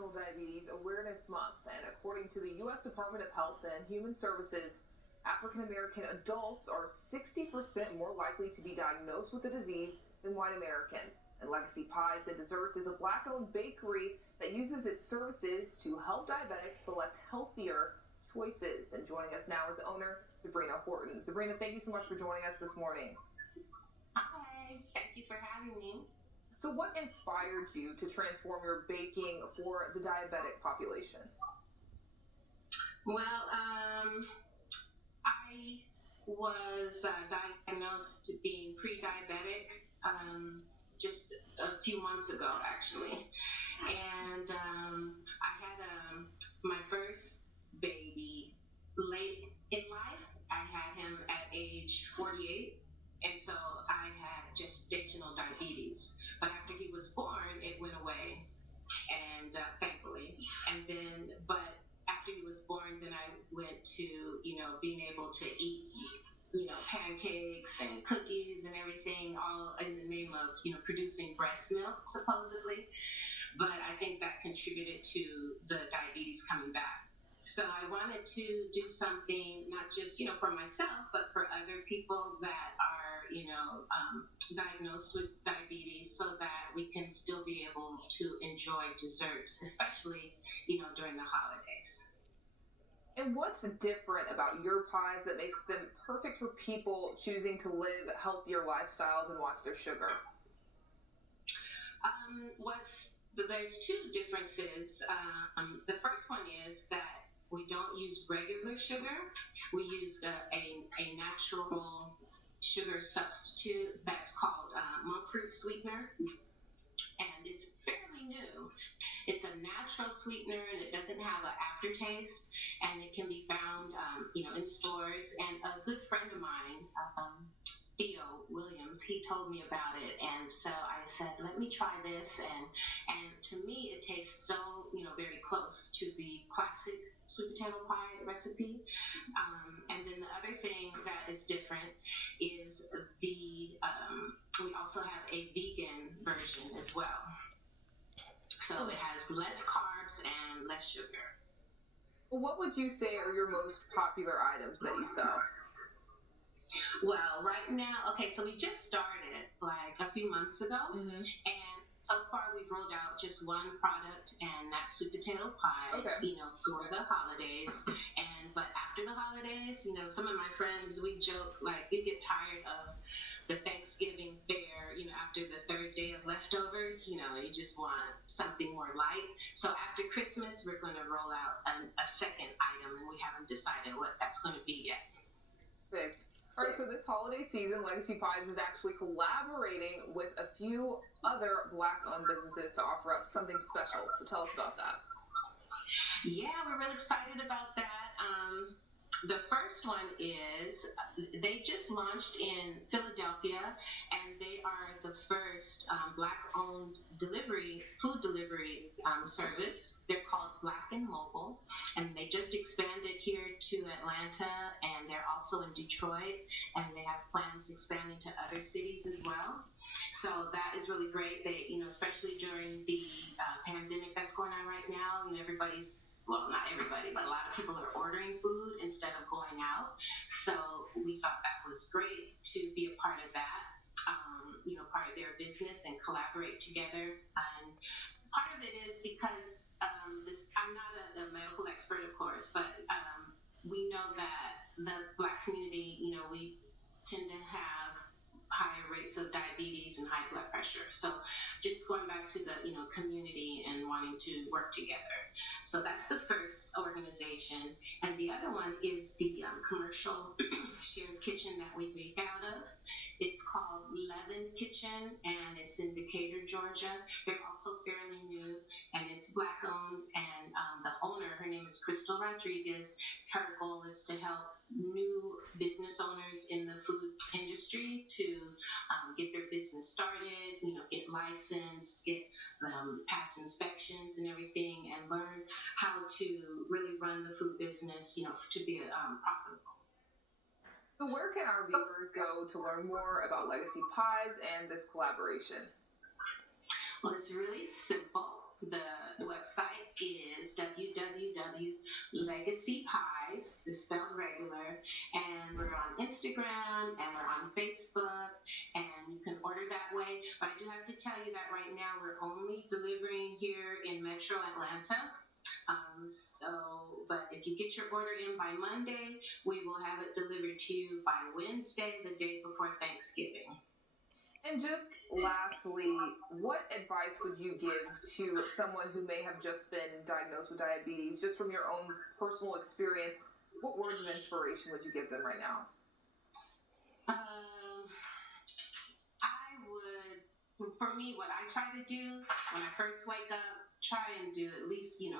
National Diabetes Awareness Month, and according to the U.S. Department of Health and Human Services, African American adults are 60% more likely to be diagnosed with the disease than white Americans. And Legacy Pies and Desserts is a black-owned bakery that uses its services to help diabetics select healthier choices. And joining us now is owner Sabrina Horton. Sabrina, thank you so much for joining us this morning. Hi, thank you for having me. So what inspired you to transform your baking for the diabetic population? Well, I was diagnosed being pre-diabetic just a few months ago, actually. And I had my first baby late in life. I had him at age 48. And so I had gestational diabetes. But after he was born, it went away, and thankfully. But after he was born, then I went to, being able to eat, pancakes and cookies and everything, all in the name of, producing breast milk, supposedly. But I think that contributed to the diabetes coming back. So I wanted to do something not just, for myself, but for other people that are, diagnosed with diabetes, so that we can still be able to enjoy desserts, especially, during the holidays. And what's different about your pies that makes them perfect for people choosing to live healthier lifestyles and watch their sugar? There's two differences. The first one is that we don't use regular sugar. We use a natural sugar substitute that's called monk fruit sweetener, and it's fairly new. It's a natural sweetener, and it doesn't have an aftertaste, and it can be found, in stores. And a good friend of mine, Theo Williams, he told me about it, and so I said, let me try this. And to me, it tastes so, very close to the classic sweet potato pie recipe. And then the other thing that is different is we also have a vegan version as well. So it has less carbs and less sugar. What would you say are your most popular items that you sell? Well, right now, okay, so we just started like a few months ago, and so far we've rolled out just one product, and that's sweet potato pie, Okay. for the holidays. But after the holidays, some of my friends, we joke like we get tired of the Thanksgiving fare, after the third day of leftovers, and you just want something more light. So after Christmas, we're going to roll out a second item, and we haven't decided what that's going to be yet. Perfect. All right, so this holiday season, Legacy Pies is actually collaborating with a few other Black-owned businesses to offer up something special. So tell us about that. Yeah, we're really excited about that. The first one is they just launched in Philadelphia, and they are the first Black-owned food delivery service. They're called Black and Mobile, and they just expanded here to Atlanta, and they're also in Detroit, and they have plans expanding to other cities as well. So that is really great. They, especially during the pandemic that's going on right now, well, not everybody, but a lot of people are ordering food instead of going out. So we thought that was great to be a part of that, part of their business and collaborate together. And part of it is because I'm not a medical expert, of course, but we know that the Black community, we tend to have higher rates of diabetes and high blood pressure. So just going back to the, community and wanting to work together. So that's the first organization. And the other one is the commercial shared kitchen that we bake out of. It's called Leavened Kitchen, and it's in Decatur, Georgia. They're also fairly new, and it's Black owned. And the owner, her name is Crystal Rodriguez. Her goal is to help new business owners in the food industry to get their business started, get licensed, get pass inspections and everything, and learn how to really run the food business, to be profitable. So where can our viewers go to learn more about Legacy Pies and this collaboration? Well, it's really simple. The website is www.legacypies, is spelled regular, and we're on Instagram and we're on Facebook, and you can order that way. But I do have to tell you that right now we're only delivering here in Metro Atlanta. But if you get your order in by Monday, we will have it delivered to you by Wednesday, the day before Thanksgiving. And just lastly, what advice would you give to someone who may have just been diagnosed with diabetes, just from your own personal experience? What words of inspiration would you give them right now? For me, what I try to do when I first wake up, try and do at least, 10,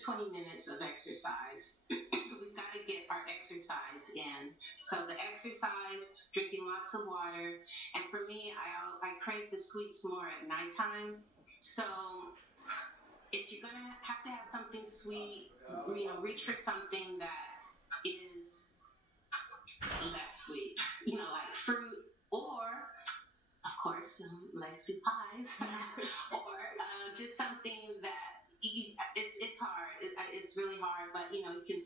20 minutes of exercise. We've got to get our exercise in. So the exercise, drinking lots of water. And for me, I crave the sweets more at nighttime. So if you're going to have something sweet, reach for something that is less sweet, like fruit, or of course, legacy pies, or just something that it's hard. It's really hard, but you can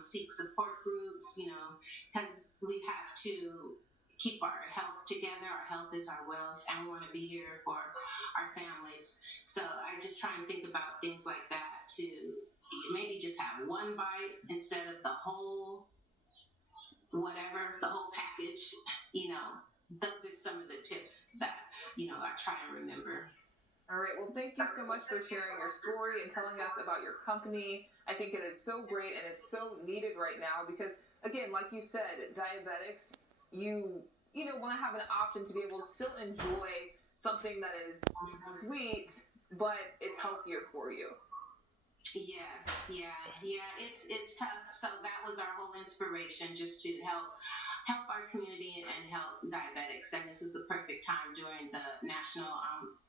seek support groups. Because we have to keep our health together. Our health is our wealth, and we want to be here for our families. So I just try and think about things like that to maybe just have one bite instead of the whole whatever, the whole package. Those are some of the tips that I try and remember. All right. Well, thank you so much for sharing your story and telling us about your company. I think it is so great and it's so needed right now because, again, like you said, diabetics, you want to have an option to be able to still enjoy something that is sweet, but it's healthier for you. Yes, yeah. It's tough. So that was our whole inspiration, just to help our community and help diabetics. And this was the perfect time during the National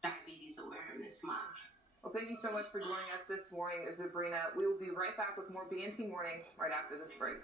Diabetes Awareness Month. Well, thank you so much for joining us this morning, Sabrina. We will be right back with more BNT Morning right after this break.